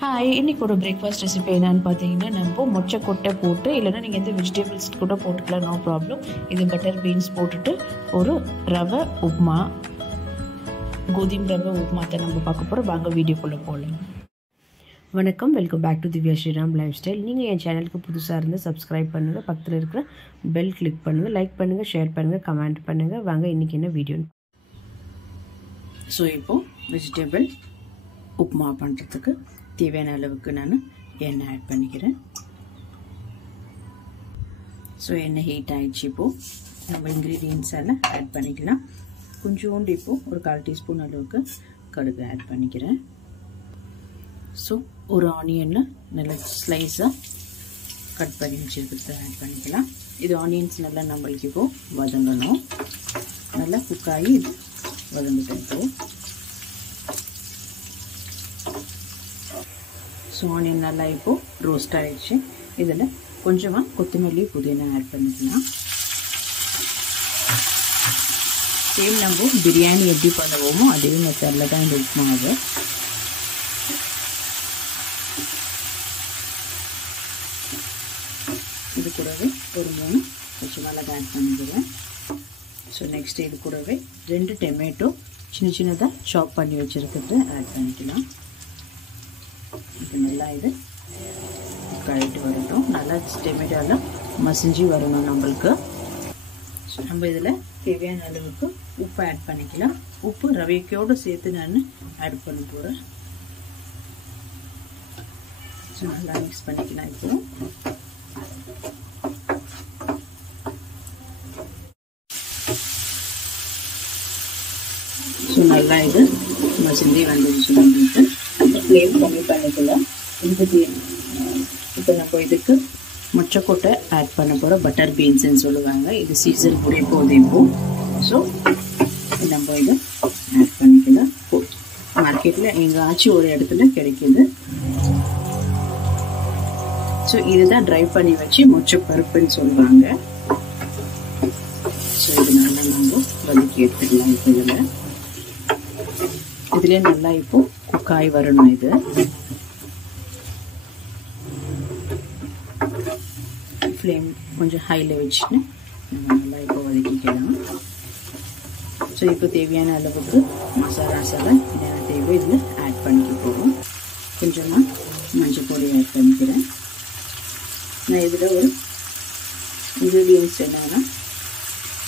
Hi, இன்றைக்கி ஒரு breakfast recipe என்னன்னு பார்த்தீங்கன்னா, நம்ம மொச்சக்கொட்டை போட்டு இல்லைனா நீங்கள் எந்த வெஜிடபிள்ஸ் கூட போட்டுக்கலாம், நோ ப்ராப்ளம். இது பட்டர் பீன்ஸ் போட்டுட்டு ஒரு ரவை உப்மா, கோதுமை ரவை உப்மா தான் நம்ம பார்க்க போகிறோம். வாங்க வீடியோக்குள்ளே போகலாம். வணக்கம், welcome back to Divya Sriram lifestyle. நீங்கள் என் சேனலுக்கு புதுசாக இருந்து சப்ஸ்கிரைப் பண்ணுங்கள், பக்கத்தில் இருக்கிற பெல் கிளிக் பண்ணுங்கள், லைக் பண்ணுங்கள், ஷேர் பண்ணுங்கள், கமெண்ட் பண்ணுங்கள். வாங்க இன்றைக்கி என்ன வீடியோன்னு. ஸோ இப்போது வெஜிடபிள் உப்மா பண்ணுறதுக்கு தேவையான அளவுக்கு நான் எண்ணெய் ஆட் பண்ணிக்கிறேன். ஸோ எண்ணெய் ஹீட் ஆகிடுச்சு. இப்போது நம்ம இன்க்ரீடியன்ட்ஸ் எல்லாம் ஆட் பண்ணிக்கலாம். கொஞ்சோண்டு இப்போது ஒரு 1/4 டீஸ்பூன் அளவுக்கு கடுகு ஆட் பண்ணிக்கிறேன். ஸோ ஒரு ஆனியனில் நல்லா ஸ்லைஸாக கட் பண்ணி வச்சுருக்கிறது ஆட் பண்ணிக்கலாம். இது ஆனியன்ஸ் நல்லா நம்மளுக்கு இப்போது வதங்கணும். நல்லா குக்காகி வதங்கிட்டேன். இப்போது ஸோ ஆனியன் நல்லா இப்போது ரோஸ்ட் ஆகிடுச்சு. இதில் கொஞ்சமாக கொத்தமல்லி புதினா ஆட் பண்ணிக்கலாம். சேம் நம்ம பிரியாணி எப்படி பண்ணுவோமோ அதே மெத்தடில் தான் இந்த உப்புமாவை. இது கூடவே ஒரு 3 பச்சை மிளகாய் ஆட் பண்ணிக்கிறேன். ஸோ நெக்ஸ்ட் இது கூடவே 2 டொமேட்டோ சின்ன சின்னதாக சாப் பண்ணி வச்சுருக்கிறது ஆட் பண்ணிக்கலாம். இது நல்லா இது கழிட்டு வரட்டும். நல்லா டொமேட்டோலாம் மசிஞ்சு வரணும் நம்மளுக்கு. ஸோ நம்ம இதில் தேவையான அளவுக்கு உப்பு ஆட் பண்ணிக்கலாம். உப்பு ரவைக்கோடு சேர்த்து நான் ஆட் பண்ண போகிறேன். ஸோ நல்லா மிக்ஸ் பண்ணிக்கலாம். இப்போ ஸோ நல்லா இது மசிஞ்சு வந்துடுச்சு. நம்மளுக்கு ஃப்ளேம் கம்மி பண்ணிக்கலாம். இப்போ நம்ம இதுக்கு மொச்சக்கொட்டை ஆட் பண்ண போகிறோம். பட்டர் பீன்ஸ்ன்னு சொல்லுவாங்க. இது சீசன் முடிய போகுது இப்போது. ஸோ நம்ம இதை ஆட் பண்ணிக்கலாம். மார்க்கெட்டில் எங்கேயாச்சும் ஒரு இடத்துல கிடைக்கிது. ஸோ இதுதான் ட்ரை பண்ணி வச்சு மொச்சப்பருப்புன்னு சொல்லுவாங்க. ஸோ இதனால நம்ம வதக்கி எடுத்துக்கலாம். இப்போ இதுலேயே நல்லா இப்போ குக்காய் வரணும். இது ஃப்ளேம் கொஞ்சம் ஹையில் வச்சுட்டு நம்ம நல்லா இப்போ வதக்கிக்கலாம். ஸோ இப்போ தேவையான அளவுக்கு மசாலாஸ் எல்லாம் என்னென்ன தேவை இதில் ஆட் பண்ணிக்க போகிறோம். கொஞ்சமாக மஞ்சள் பொடி ஆட் பண்ணிக்கிறேன். நான் இதில் ஒரு இன்க்ரீடியன்ட்ஸ் என்னன்னா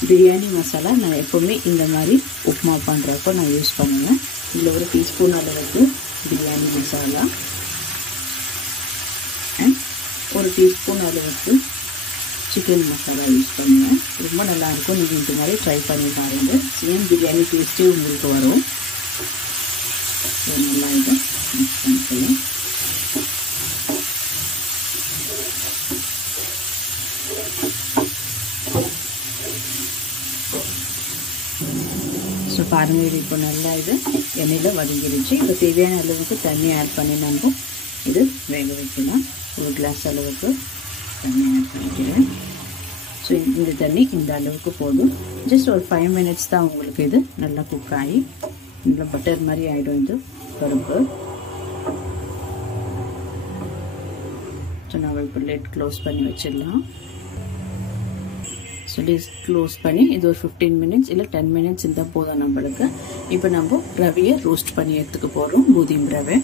பிரியாணி மசாலா. நான் எப்போவுமே இந்த மாதிரி உப்புமா பண்ணுறப்போ நான் யூஸ் பண்ணுவேன். இதில் ஒரு டீஸ்பூன் அளவுக்கு பிரியாணி மசாலா அண்ட் ஒரு டீஸ்பூன் அளவுக்கு சிக்கன் மசாலா யூஸ் பண்ணுவேன். ரொம்ப நல்லாயிருக்கும். நீங்கள் இந்த மாதிரி ட்ரை பண்ணி பாருங்கள். சேம் பிரியாணி டேஸ்ட்டே உங்களுக்கு வரும். நல்லா இதை மிக்ஸ் பண்ணிக்கலாம். ஸோ பாருங்கள், இது இப்போ நல்லா இது எண்ணெயில் வதங்கிடுச்சு. இப்போ தேவையான அளவுக்கு தண்ணி ஆட் பண்ணி நம்ம இது வேக வைக்கலாம். ஒரு கிளாஸ் அளவுக்கு தண்ணி ஆட் பண்ணிக்கிறேன். ஸோ இந்த தண்ணி இந்த அளவுக்கு போதும். ஜஸ்ட் ஒரு 5 மினிட்ஸ் தான் உங்களுக்கு இது நல்லா குக் ஆகி நல்லா பட்டர் மாதிரி ஆகிடும் இது பருப்பு. ஸோ நம்ம இப்போ லிட் க்ளோஸ் பண்ணி வச்சிடலாம். ஸோ க்ளோஸ் பண்ணி இது ஒரு 15 மினிட்ஸ் இல்லை 10 மினிட்ஸ் இருந்தால் போதும் நம்மளுக்கு. இப்போ நம்ம ரவையை ரோஸ்ட் பண்ணி எடுத்துக்க போகிறோம். கோதுமை ரவை.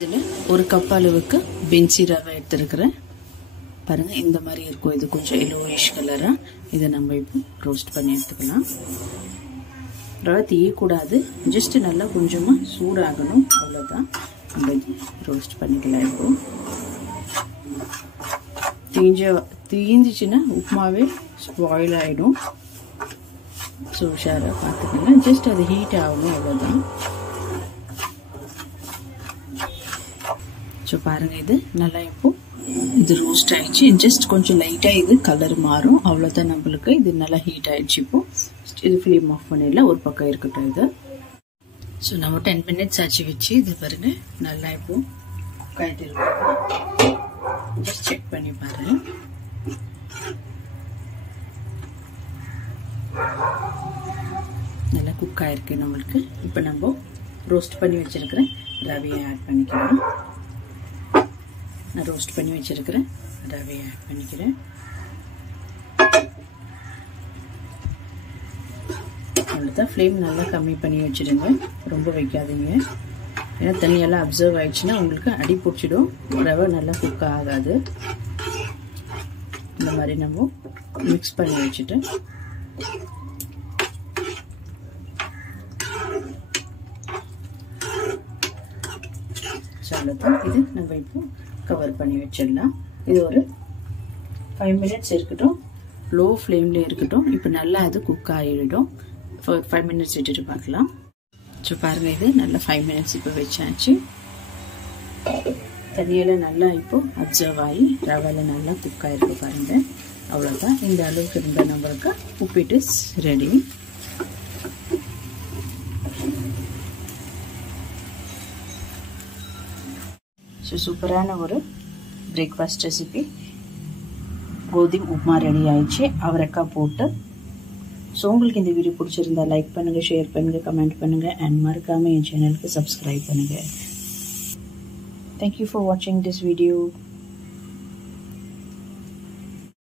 இதில் ஒரு கப் அளவுக்கு பென்சி ரவை எடுத்துருக்கிறேன். பாருங்கள், இந்த மாதிரி இருக்கும். இது கொஞ்சம் எல்லோயிஷ் கலராக. இதை நம்ம இப்போ ரோஸ்ட் பண்ணி எடுத்துக்கலாம். ரவை தீயக்கூடாது, ஜஸ்ட் நல்லா கொஞ்சமாக சூடாகணும், அவ்வளோதான். நம்ம ரோஸ்ட் பண்ணிக்கலாம். இப்போ தீஞ்சிச்சுன்னா உப்புமாவே ஸ்பாயில் ஆகிடும். ஸோ உஷாராக பார்த்துக்கோங்க. ஜஸ்ட் அது ஹீட் ஆகணும், அவ்வளோதான். ஸோ பாருங்கள், இது நல்லா இப்போ இது ரோஸ்ட் ஆகிடுச்சு. ஜஸ்ட் கொஞ்சம் லைட்டாக இது கலர் மாறும், அவ்வளோதான். நம்மளுக்கு இது நல்லா ஹீட் ஆகிடுச்சு. இப்போது இது ஃப்ளேம் ஆஃப் பண்ணிடலாம். ஒரு பக்கம் இருக்கட்டும் இது. ஸோ நம்ம 10 மினிட்ஸ் ஆச்சு வச்சு இது பாருங்கள் நல்லா இப்போது காய்ட்டு இருக்கும். ஜஸ்ட் செக் பண்ணி பாருங்கள். நல்லா குக் ஆகிருக்கு நம்மளுக்கு. இப்போ நம்ம ரோஸ்ட் பண்ணி வச்சுருக்கிற ரவையை ஆட் பண்ணிக்கலாம். நான் ரோஸ்ட் பண்ணி வச்சுருக்கிறேன் ரவையை ஆட் பண்ணிக்கிறேன். அவ்வளோதான். ஃப்ளேம் நல்லா கம்மி பண்ணி வச்சுடுங்க, ரொம்ப வைக்காதீங்க. ஏன்னா தண்ணியெல்லாம் அப்சர்வ் ஆயிடுச்சுன்னா உங்களுக்கு அடி பிடிச்சிடும், ரவை நல்லா குக் ஆகாது. இந்த மாதிரி நம்ம மிக்ஸ் பண்ணி வச்சுட்டு அவ்வளோதான். இது நம்ம இப்போ கவர் பண்ணி வச்சிடலாம். இது ஒரு 5 மினிட்ஸ் இருக்கட்டும், லோ ஃப்ளேம்ல இருக்கட்டும். இப்போ நல்லா அது குக் ஆகிடும். 5 மினிட்ஸ் விட்டுட்டு பார்க்கலாம். ஸோ பாருங்கள், இது நல்லா 5 மினிட்ஸ் இப்போ வச்சாச்சு. தண்ணியெல்லாம் நல்லா இப்போ அப்சர்வ் ஆகி ரவையில் நல்லா குக் ஆகிருக்கு பாருங்கள். அவ்வளோதான். இந்த அளவுக்கு இருந்தால் நம்மளுக்கு உப்பிட்டு ரெடி. ஸோ சூப்பரான ஒரு பிரேக்ஃபாஸ்ட் ரெசிபி கோதுமை உப்புமா ரெடி ஆயிடுச்சு, அவரைக்காய் போட்டு. ஸோ உங்களுக்கு இந்த வீடியோ பிடிச்சிருந்தா லைக் பண்ணுங்கள், ஷேர் பண்ணுங்கள், கமெண்ட் பண்ணுங்கள், அண்ட் மறக்காமல் என் சேனலுக்கு சப்ஸ்கிரைப் பண்ணுங்கள். தேங்க்யூ ஃபார் வாட்சிங் திஸ் வீடியோ.